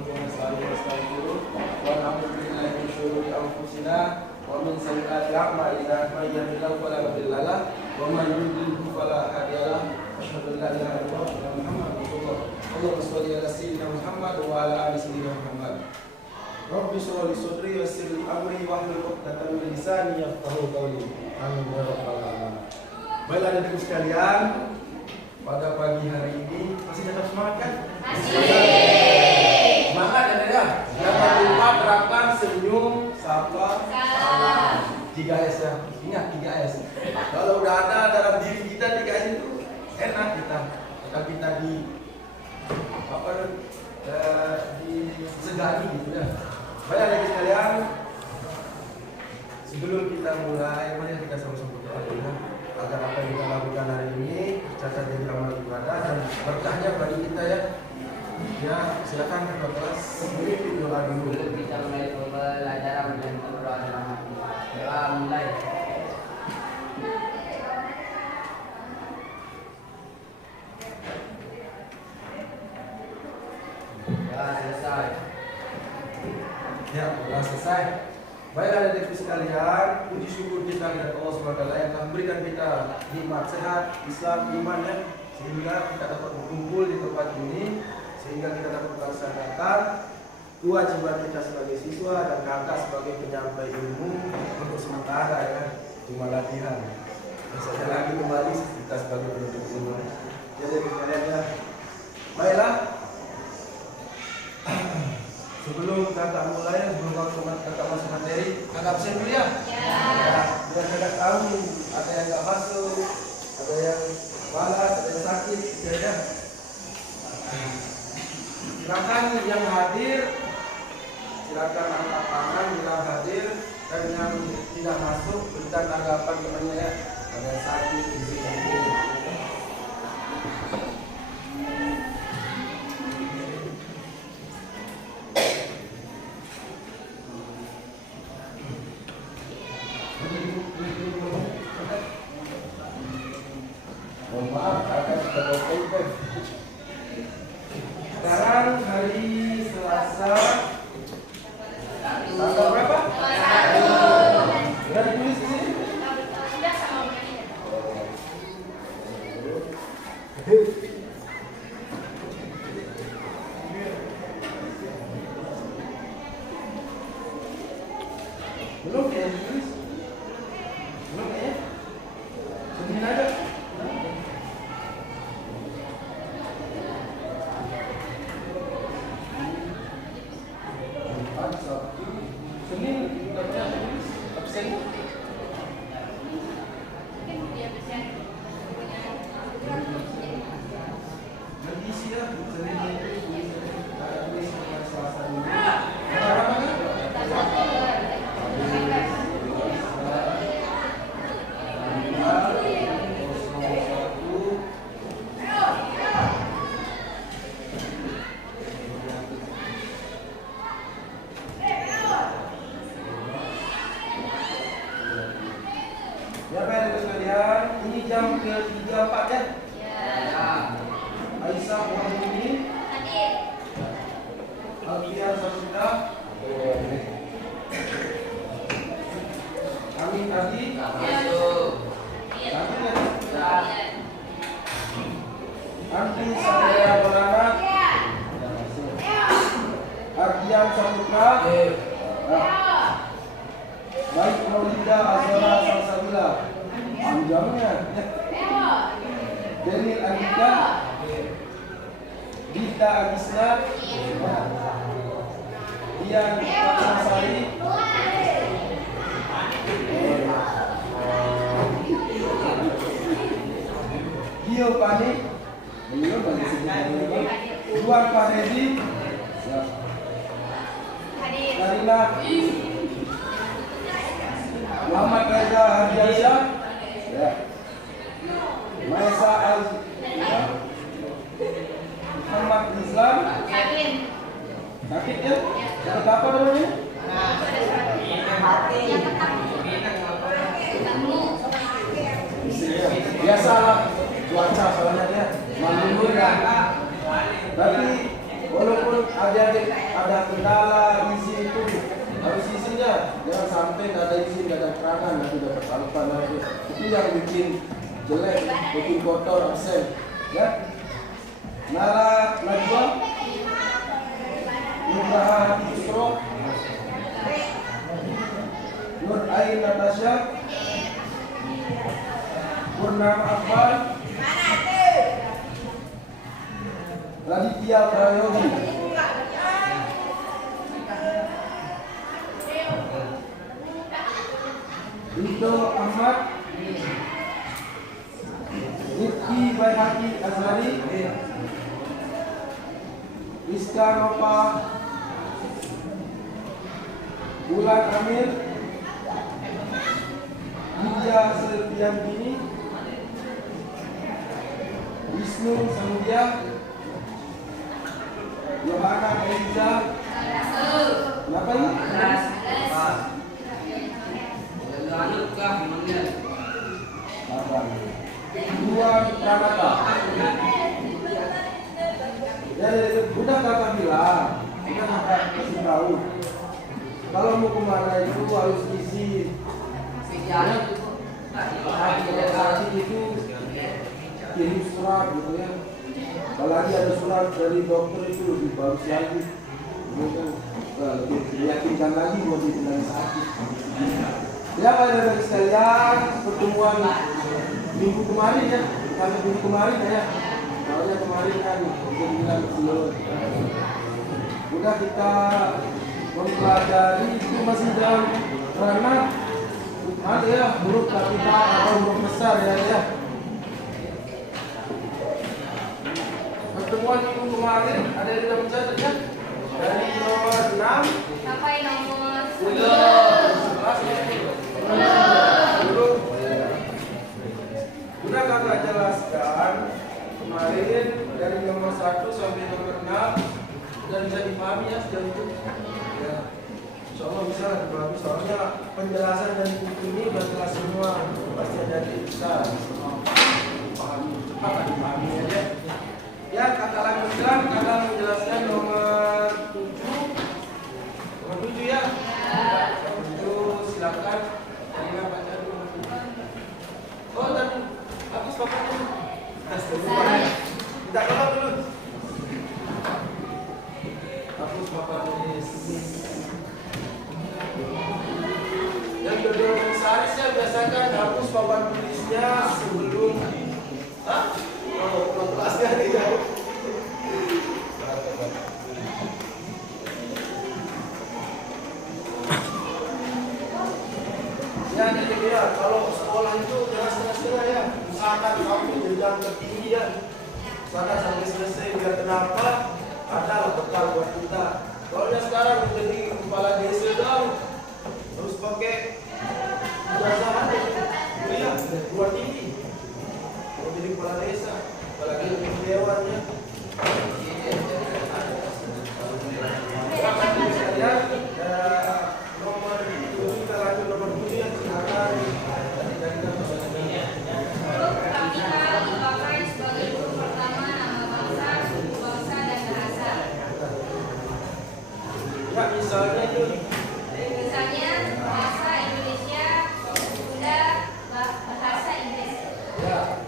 نستعينه ونستغفره ونعوذ بالله من شرور أنفسنا ومن سيئات أعمالنا من يهده الله فلا مضل له ومن يضلل فلا هادي له أشهد أن لا إله إلا الله وأن محمدا رسول الله اللهم صل على سيدنا محمد وعلى آل سيدنا محمد Rabbi shrah li sadri wa yassir li amri wahlul 'uqdatam min lisani yafqahu qawli. Amin ya rabbal alamin. Baiklah adik sekalian, pada pagi hari ini masih tetap semangat kan? Masih. Semangat ya. Jangan lupa terapkan senyum, sapa, salam. 3S ya. Ingat 3S. Kalau udah ada dalam diri kita 3S itu enak kita. Tetap kita disegani gitu ya. Baik adik sekalian, sebelum kita mulai, mari kita sama-sama berdoa dulu agar apa yang kita lakukan hari ini tercatat jadi amal ibadah dan berkahnya bagi kita ya. Ya, silakan kelas ini doa dulu. Sebelum kita mulai pembelajaran dan berdoa doa mulai. Ya, selesai. Ya, telah selesai. Baiklah adik sekalian, puji syukur kita kepada Allah SWT yang telah memberikan kita nikmat sehat, Islam, iman ya, sehingga kita dapat berkumpul di tempat ini, sehingga kita dapat melaksanakan kewajiban kita sebagai siswa dan kakak sebagai penyampai ilmu untuk sementara ya, cuma latihan. Saya lagi kembali kita sebagai penuntut ilmu. Jadi sekalian ya, baiklah. Sebelum kakak mulai, sebelum kakak masuk materi, kakak absen dulu ya? Ya. Biar kakak tahu ada yang nggak masuk, ada yang malas, ada yang sakit, gitu ya. Silakan yang hadir, silakan angkat tangan bila hadir, dan yang tidak masuk berikan tanggapan temannya ya. Ada yang sakit, izin. Sekarang hari Selasa tanggal berapa? Sudah ditulis di sini? Belum ya ditulis? Belum ya? Senin ada? Ya baik sekalian, ini jam ke-3-4 ya? Ya. Aisyah Muhammad hadir. Alfian Sasuta. Amin tadi. Masuk. Tadi ya. Andri Satria Bolana. Ardian Samuka. Baik Maulida Azora Salsabila. Panjangnya. Denil Andika. Dita Agisna. Dian Sari. Gio Panik. Juan Paredi. Karina. Muhammad Reza Hardiansyah. Ya. Maesa Al. Muhammad Islam. Sakit ya? Sakit apa namanya? Biasalah cuaca soalnya dia. Mandul ya. Berarti Walaupun adik-adik ada kendala izin itu harus izinnya, jangan sampai nggak ada izin, nggak ada keterangan, nanti dapat alfa lagi. Itu yang bikin jelek, bikin kotor, absen. Ya, Nara Najwa, Nugraha Isro, Nur Ain Natasha, Purnama Akbar, Raditya Prayogi, Rido Ahmad, Rifki Baihaki Azhari, Rizka Nova, Bulan Amir, Widya Selviantini, Wisnu Samudya, Yohana Eliza. Kenapa ini? Duan Pranata. Ya, udah kakak bilang, kita kakak kasih tahu. Kalau mau kemana itu harus izin. Sakit itu kirim surat gitu ya. Apalagi ada surat dari dokter itu lebih bagus lagi. Itu kan lebih meyakinkan lagi buat itu dari sakit. Ya Pak dan Bapak sekalian, pertemuan minggu kemarin ya, bukan minggu kemarin ya. Soalnya kemarin kan bilang sebelum. Udah kita mempelajari itu masih dalam ranah ada ya huruf kapital atau huruf besar ya. Pertemuan minggu kemarin ada yang sudah mencatat ya, dari nomor 6 sampai nomor 10. Sudah kakak jelaskan kemarin dari nomor 1 sampai nomor 6 sudah bisa dipahami ya sejauh itu. Ya, insya Allah bisa dipahami soalnya penjelasan dari buku ini sudah jelas semua, pasti ada yang bisa dipahami cepat dipahami aja. Ya, kakak lanjutkan, kakak menjelaskan nomor 7 ya. Nomor 7 silakan. Saya baca dulu. Oh, tadi hapus papannya. Kita keluar dulu. Hapus papan tulis. Yang kedua komisarisnya biasakan hapus papan tulisnya sebelum. Hah? Oh, kelasnya tidak. Ya, jadi ya, kalau sekolah itu jangan setengah-setengah ya. Usahakan kamu jenjang tertinggi ya. Usahakan sampai selesai biar kenapa ada bekal buat kita. Soalnya sekarang menjadi kepala desa dong, harus pakai ijazah kuliah luar tinggi. Mau jadi kepala desa, apalagi lebih dewannya. Nomor 7 kita lanjut nomor 7 ya, silakan. Ya, misalnya itu. Misalnya bahasa Indonesia, Sunda, bahasa Inggris. Ya,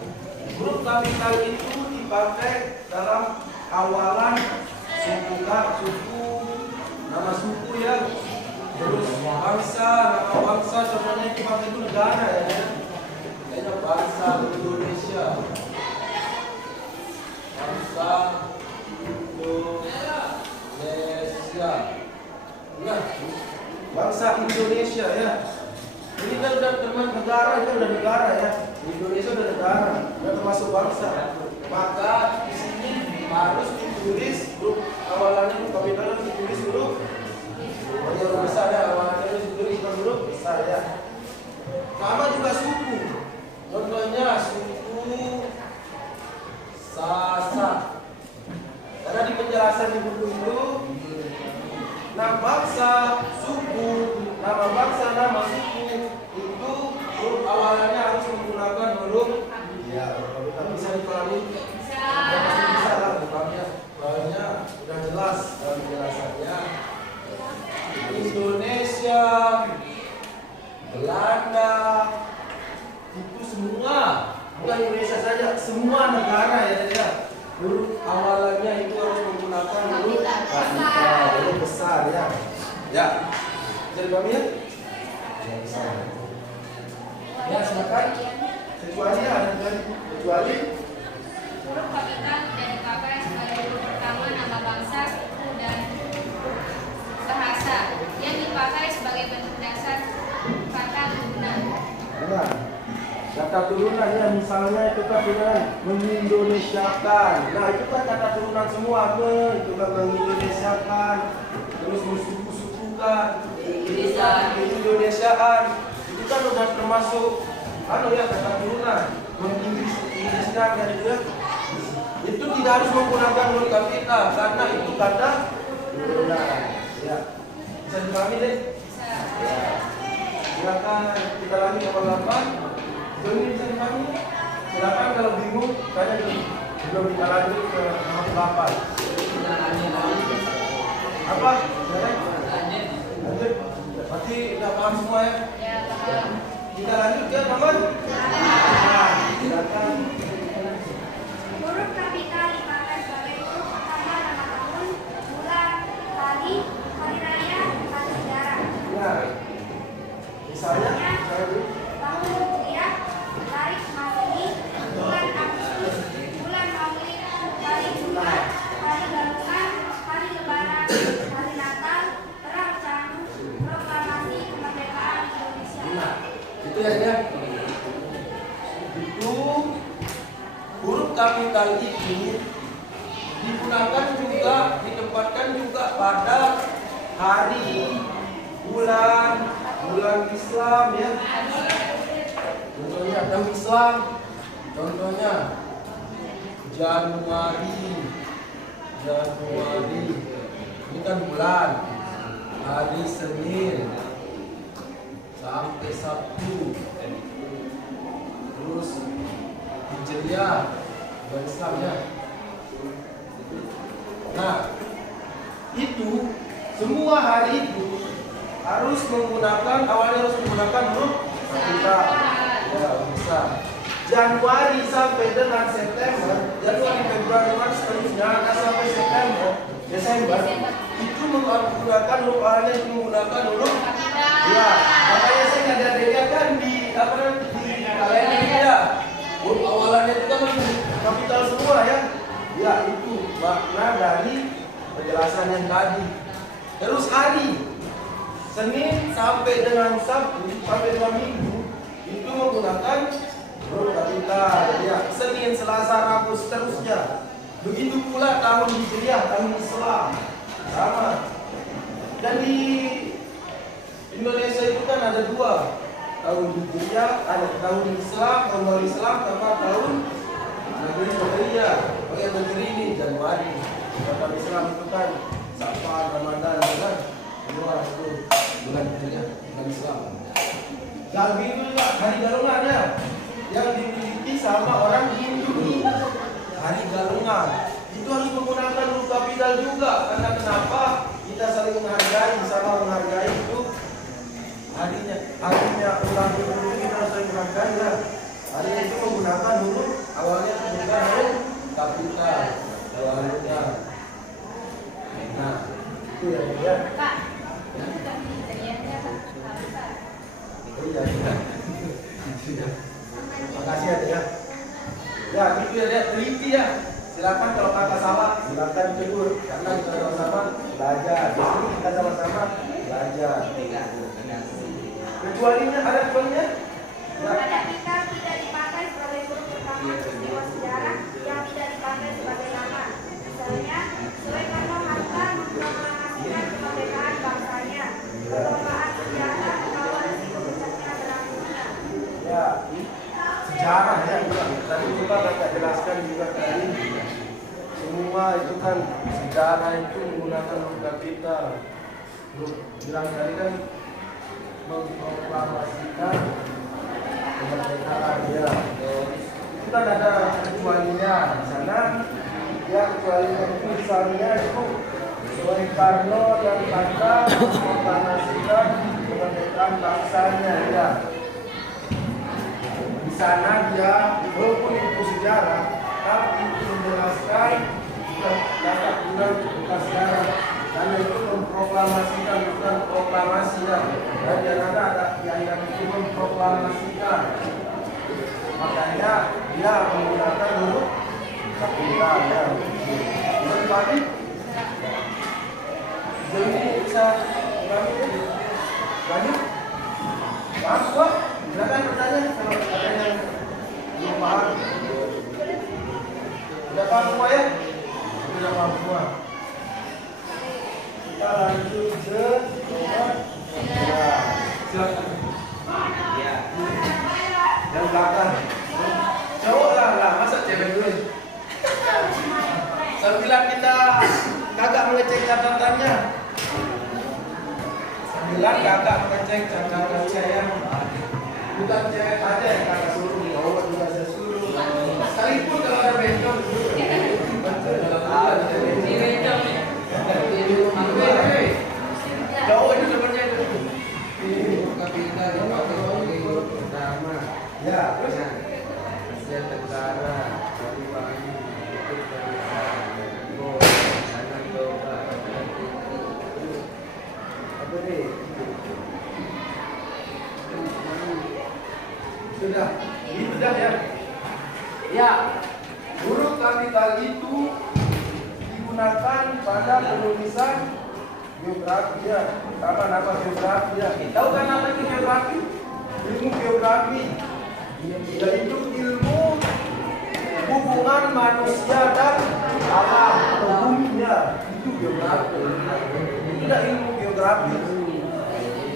huruf kapital itu dipakai dalam awalan suku, nama suku ya. Terus bangsa, nama bangsa contohnya itu bangsa itu negara ya. Kayaknya bangsa Indonesia. Bangsa Indonesia. Nah, bangsa Indonesia ya. Ini kan udah termasuk negara, itu udah negara ya. Indonesia udah negara, udah termasuk bangsa. Maka di sini harus ditulis huruf awalannya huruf kapital harus ditulis huruf. Huruf besar ya, awalannya harus ditulis huruf besar ya. Sama juga suku. Contohnya suku Sasak. Karena di penjelasan di buku itu nama bangsa, suku, nama bangsa, nama suku itu huruf awalannya harus menggunakan huruf ya, bisa dipahami? Bisa lah, dipahami ya. Soalnya udah jelas penjelasannya. Indonesia, Belanda, itu semua, bukan Indonesia saja, semua negara ya. Huruf awalannya itu harus menggunakan huruf kapital, huruf besar ya. Ya, bisa dipahami ya? Ya, silakan. Kecuali kecuali Huruf kapital tidak dipakai sebagai huruf pertama nama bangsa, suku, dan bahasa. Yang dipakai sebagai bentuk dasar kata turunan. Benar. Kata turunan ya, misalnya itu kan dengan mengindonesiakan. Nah itu kan kata turunan semua, itu kan mengindonesiakan, terus mensuku-sukukan, Indonesiaan. Itu kan udah termasuk ya kata turunan, menginggriskan itu ya. Itu tidak harus menggunakan huruf kapital karena itu kata turunan. Ya, bisa dipahami deh. Ya. Silakan kita lagi halaman 8. Ini bisa dipahami. Silakan kalau bingung, kalian belum kita lanjut ke halaman 8. Apa? Lanjut. Pasti udah paham semua ya? Ya, paham. Kita lanjut ke halaman. Nah, silakan. Huruf kapital dipakai sebagai huruf pertama nama tahun, bulan, hari raya, hari sejarah. Ya. Misalnya, Tahun Hijriah, tarik Masehi, bulan Agustus, bulan Maulid, hari Jumat, hari Galungan, hari Lebaran, hari Natal, Perang Candu, proklamasi kemerdekaan Indonesia. nah, itu ya. Itu huruf kapital ini digunakan juga, ditempatkan juga pada hari, bulan Islam ya. Contohnya tahun Islam, contohnya Januari. Ini kan bulan, hari Senin sampai Sabtu. Terus Hijriah, bulan Islamnya. Nah, itu semua hari itu harus menggunakan, awalnya harus menggunakan huruf kapital. Ya, bisa. Januari sampai dengan September, Januari, Februari, Maret, seterusnya, sampai Desember, itu menggunakan huruf awalnya, itu menggunakan huruf Kapital. ya. Makanya saya nggak ada kan di kalender ya. Huruf awalannya itu kan kapital semua ya. Ya, itu makna dari penjelasan yang tadi. Terus hari Senin sampai dengan Sabtu sampai dengan Minggu itu menggunakan huruf kapital ya. Senin, Selasa, Rabu seterusnya. Begitu pula tahun Hijriah, tahun Islam sama. Dan di Indonesia itu kan ada dua, tahun Hijriah, ada tahun Islam, tahun Islam, sama tahun Hijriah. Pakai negeri ini Januari. Tahun Islam itu kan Safar, Ramadan, kan? Dua itu bulan Hijriah, bulan Islam. Gak begitu juga hari Galungan ya, yang dimiliki sama orang Hindu. Hari Galungan itu harus menggunakan huruf kapital juga, karena kenapa? Kita saling menghargai, sama menghargai itu harinya ulang tahun itu kita harus saling menghargai ya. Harinya itu menggunakan huruf awalnya menggunakan huruf kapital awalnya. Nah, itu ya. Kak, bukan Hijriahnya Hamzah. Oh iya. Makasih ya. Ya, gitu ya, teliti ya. Silakan kalau kakak salah, silakan tegur karena kita sama-sama belajar. Di sini kita sama-sama belajar. Kecualinya ada kecualinya? Ya. Huruf kapital tidak dipakai sebagai huruf pertama peristiwa sejarah yang tidak dipakai sebagai nama. Misalnya, Soekarno-Hatta memproklamasikan kemerdekaan bangsanya. Perlombaan sejarah kawal keputusannya berlangsungnya. Ya, sejarah ya. Tadi kita akan jelaskan juga tadi. Semua itu kan sejarah itu menggunakan huruf kapital. Bilang tadi kan memproklamasikan kemerdekaan ya. Itu kan ada kecualinya di sana. Ya, kecualinya itu misalnya itu Soekarno dan Hatta memproklamasikan kemerdekaan bangsanya ya. Di sana dia walaupun itu sejarah, tapi itu menjelaskan dapat bukan bukan sejarah, karena itu memproklamasikan bukan proklamasi ya. Dan di sana ada yang itu memproklamasikan, makanya dia menggunakan huruf kapital ya. Bisa dibalik, jadi bisa banyak masuk. Silakan bertanya kalau ada yang belum paham. Sudah paham semua ya? Sudah paham semua. Kita lanjut ke silakan. Ya. Yang belakang. Cowok lah, masa cewek dulu. Sembilan kita kagak mengecek catatannya. Sembilan kagak mengecek catatannya ya. Bukan cewek aja yang kagak suruh, cowok juga saya suruh. Sekalipun kalau ada bencong, cowok itu sebenarnya itu. Kapital dipakai sebagai huruf pertama. Ya, terus Asia Tenggara, Bali, itu kanan coba, apa nih? Sudah, itu dah ya. Ya, huruf kapital itu digunakan pada penulisan geografi ya. Apa geografi ya? Tahu kan apa itu geografi? Ilmu geografi yaitu ilmu hubungan manusia dan alam atau buminya. Itu geografi. Tidak ilmu geografi.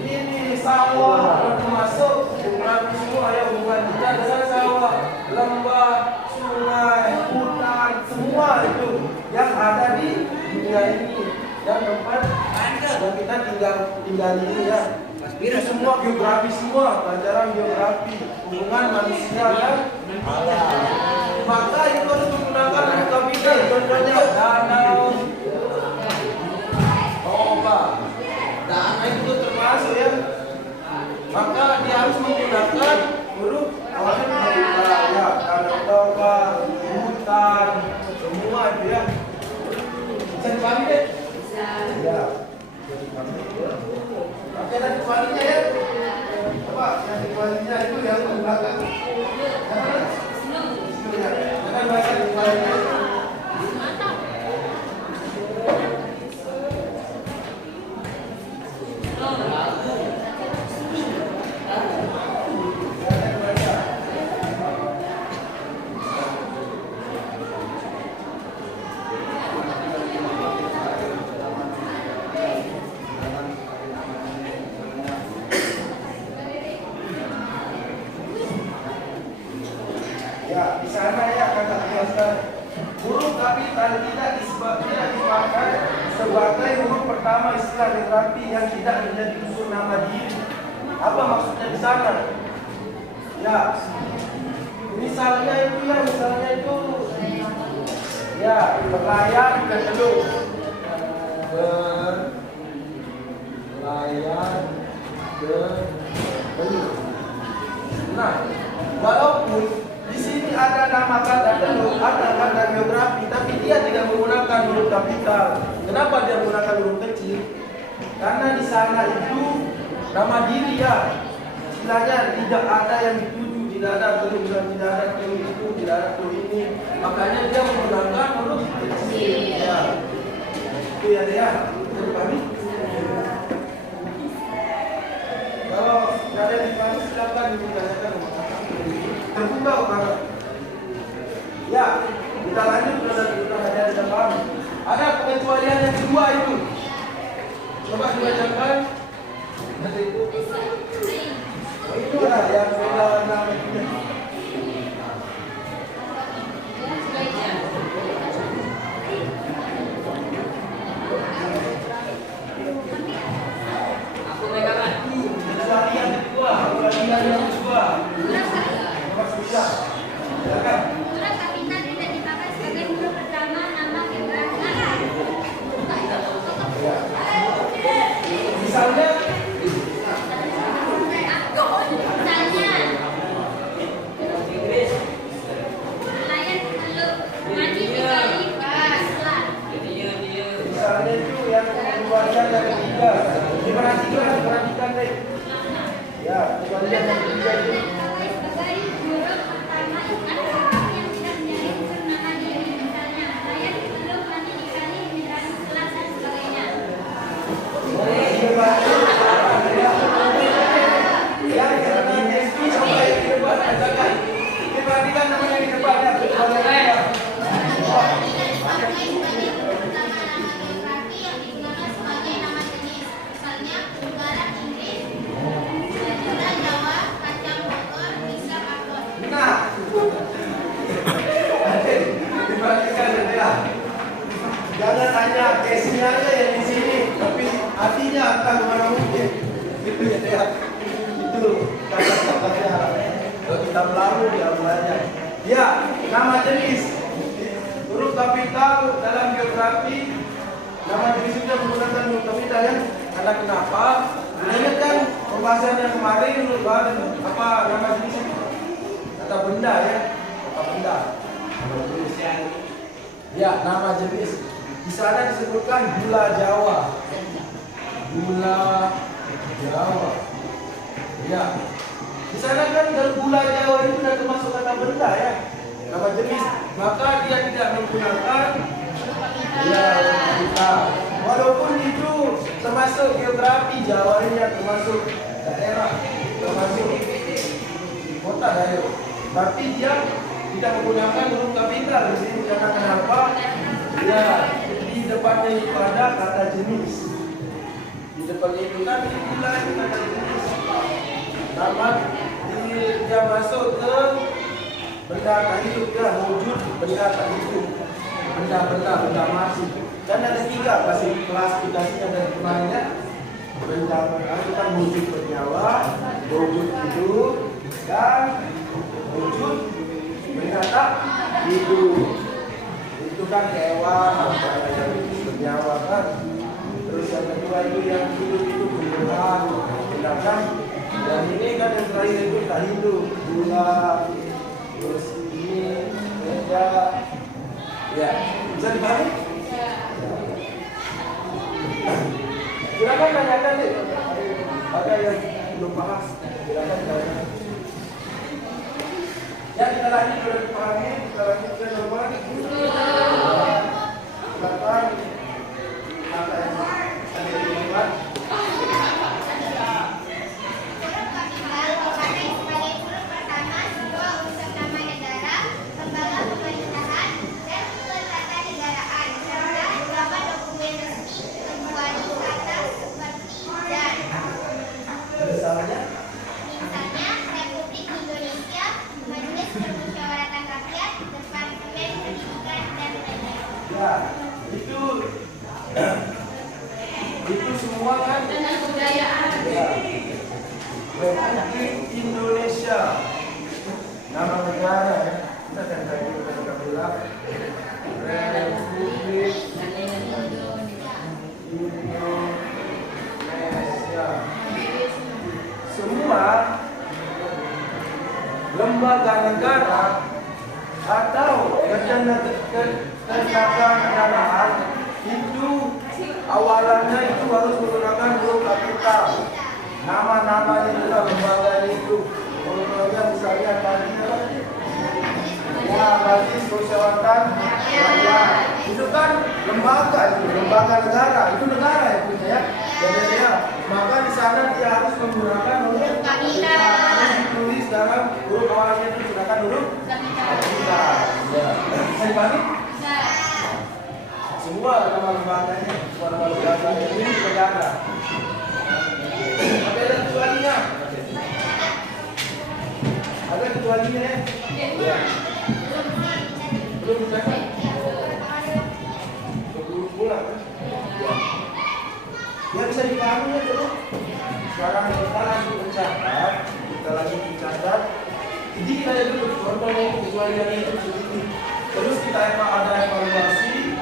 Ini sawah termasuk geografi semua ya, hubungan kita dengan sawah, lembah, sungai, hutan, semua itu yang ada di dunia ini dan tempat yang kita tinggal ini ya. Itu semua geografi, semua pelajaran geografi, hubungan manusia dan alam. Maka itu harus menggunakan kapital, contohnya danau, toba. Danau itu termasuk ya. Maka dia harus menggunakan huruf kapital ya, danau toba, hutan, semua itu ya. Bisa dipahami deh? Ya. Oke, nanti kualinya ya. Coba nanti kualinya itu yang di belakang. Jangan baca di kualinya. Ya, di sana ya kakak jelaskan. Huruf kapital tidak dipakai sebagai huruf pertama istilah geografi yang tidak menjadi unsur nama diri. Apa maksudnya di sana? Ya, misalnya itu ya berlayar ke teluk, berlayar ke teluk. Nah, walaupun di sini ada nama kata teluk, ada kata geografi, tapi dia tidak menggunakan huruf kapital. Kenapa dia menggunakan huruf kecil? Karena di sana itu nama diri ya. Istilahnya tidak ada yang dituju, tidak ada teluk dan tidak ada teluk itu, tidak ada teluk ini. Makanya dia menggunakan huruf kecil. Ya, itu ya dia. Terpahami? Kalau ada yang dipahami silakan ditanyakan. Terbuka utara. Ya, kita lanjut sudah ada di depan. Ada pengecualian yang kedua itu. Coba dibacakan. Oh, itu ada yang beda namanya. aku pegangan. Pengecualian kedua, pengecualian yang kedua. Maksudnya, silakan. Huruf kapital tidak dipakai sebagai huruf pertama nama geografi. Misalnya nelayan belum mandi dikali selat. misalnya itu yang keluarga yang ketiga. Diperhatikan deh. Ya, keluarga yang ketiga itu. Pakai sebagai huruf pertama yang tidak menjadi kesenangan diri, misalnya nelayan belum mandi dikali menjelang selat dan sebagainya. Ya, jangan SD sampai di depan katakan. Diperhatikan namanya di depannya. Nah, diperhatikan ya. Jangan hanya casingnya aja yang di sini, tapi hatinya akan kemana mungkin. Gitu ya, ya. Itu kata-katanya. Kalau kita melalu ya mulanya. Ya, nama jenis huruf kapital dalam geografi. Nama jenis itu menggunakan huruf kapital ya. Karena kenapa? Ingat kan pembahasan yang kemarin apa nama jenisnya? Kata benda ya, kata benda. Ya, nama jenis. Di sana disebutkan gula Jawa. Gula Jawa. Ya. Di sana kan gula Jawa itu sudah termasuk kata benda ya. Nama jenis. Maka dia tidak menggunakan ya kita. Walaupun itu termasuk geografi Jawa ini ya, termasuk daerah, termasuk kota daerah. Tapi dia tidak menggunakan huruf kapital di sini karena kenapa? Ya, di depannya itu ada kata jenis. Di depannya itu kan gula itu kata jenis. Nama dia masuk ke benda tak hidup ya, wujud benda tak hidup. Benda mati. Dan ada 3 klasifikasinya dari kemarin ya. Benda itu kan wujud bernyawa, wujud hidup, dan wujud benda tak hidup. Itu kan hewan, ada yang bernyawa kan. Terus yang kedua itu yang hidup itu tumbuhan. Sedangkan dan ini kan yang terakhir itu tak hidup, gula, terus ini benda. Ya, bisa dipahami? Silakan tanyakan deh. Ada yang belum paham? Silakan tanyakan. Ya, kita lanjut sudah dipahami, kita lanjut ke nomor. Silakan. Apa yang ada di depan? Misalnya Republik Indonesia, Majelis Permusyawaratan Rakyat, Departemen Pendidikan dan Lain-lain. ya, itu semua kan Kebudayaan. ya. Republik Indonesia, nama negara ya. Kita kan tadi kita bilang Republik Indonesia. Semua lembaga negara atau kenegaraan itu awalannya itu harus menggunakan huruf kapital. Nama-nama itu lembaga itu. Contohnya misalnya tadi ya Majelis Permusyawaratan Rakyat. Itu kan lembaga negara, itu negara ya punya ya. Jadi ya, maka di sana dia harus menggunakan huruf kapital. Harus ditulis dalam huruf awalnya itu menggunakan huruf kapital. Ya. Bisa dipahami? Semua nama lembaganya, semua nama lembaganya ini negara. Ada kecualinya? Ada kecualinya ya? Ya. Belum dicatat? Belum pulang kan? Ya bisa dipahami ya dulu. Sekarang kita lagi mencatat. Jadi kita lihat dulu contohnya itu kecualiannya itu segini. Terus kita ada evaluasi.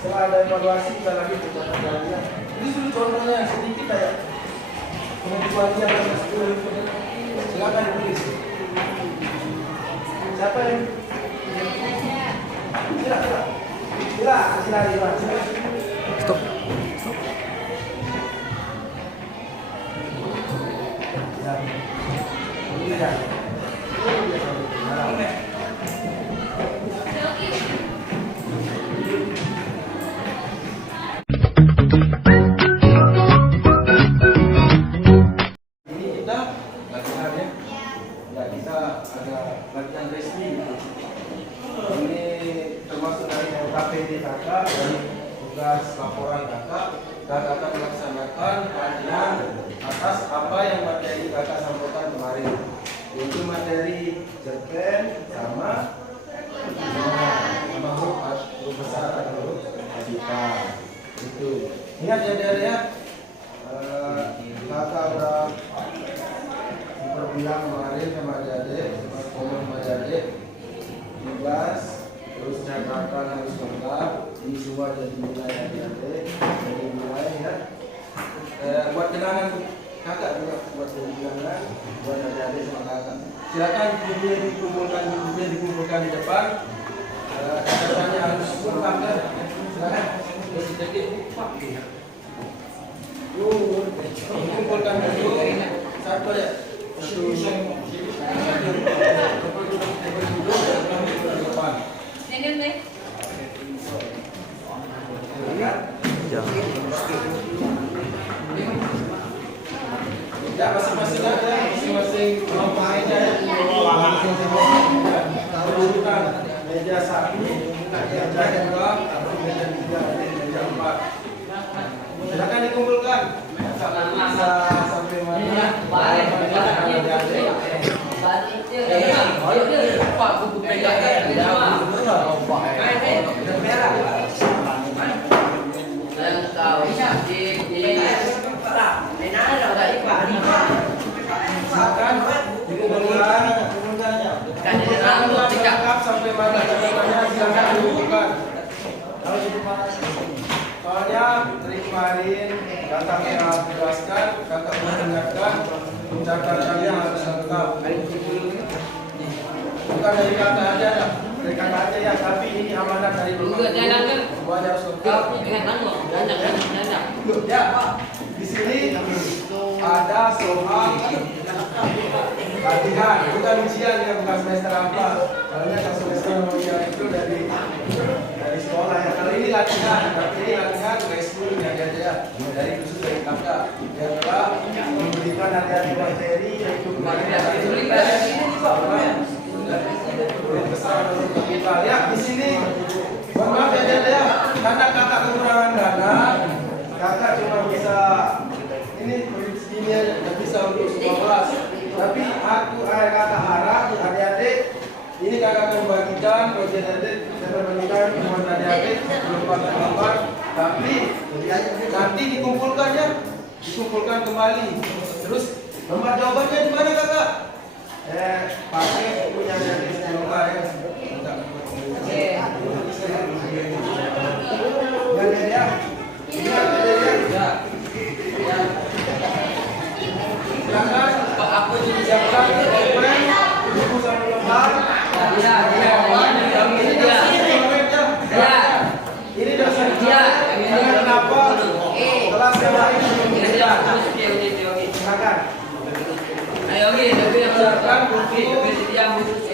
Setelah ada evaluasi kita lagi mencatat lagi. Jadi dulu contohnya sedikit ya. situasi yang masuk. Silakan ditulis. Siapa yang? Sila. Stop. Ya. Latihan resmi. Ini termasuk dari KPD kakak, dari tugas laporan kakak. Kakak akan melaksanakan kajian atas apa yang materi kakak sampaikan kemarin, yaitu materi cerpen sama huruf besar atau huruf kapital. Itu. Ingat ya ya. Kakak udah diperbilang kemarin sama adik-adik, komen sama adik-adik, tugas, terus catatan harus lengkap, ini semua jadi nilai adik-adik, jadi nilai ya. Buat kenangan kakak juga, buat kenangan, buat adik-adik sama kakak. Silakan bukunya dikumpulkan di depan, catatannya harus lengkap ya. Silakan, sedikit dikumpulkan dulu, satu ya. Ya, masing-masing aja, masing-masing pemainnya urutan meja 1, meja 2, meja 3, meja 4. Silakan dikumpulkan. Bisa sampai mana? Sampai mana catatannya silakan dikumpulkan. Soalnya dari kemarin kakak merah jelaskan, kakak mengingatkan catatannya harus lengkap. Bukan dari kakak aja, dari kakak aja ya, tapi ini amanah dari semuanya harus lengkap. Ya, di sini ada soal latihan, bukan ujian ya, bukan semester apa. Soalnya kalau semester ujian itu dari sekolah ya. Kalau ini latihan, tapi ini latihan resmi ya dia dari khusus dari kakak. Yang kedua memberikan adik-adik materi yaitu kemarin besar kita ya. Di sini mohon maaf ya, karena kakak kekurangan dana, kakak cuma bisa ini segini aja, nggak bisa untuk semua kelas. Tapi kakak harap adik-adik ini kakak akan bagikan bagian adik, saya bagikan buat adik-adik berupa gambar. Tapi nanti dikumpulkan ya, dikumpulkan kembali. Terus nomor jawabannya di mana kakak? Pakai punya adik nomor ya. Ya. Silakan aku siapkan dokumen buku sama lembar. Ini dasar dia. Kenapa? Kelas yang lain silakan. Ayo siapkan buku siapkan buku.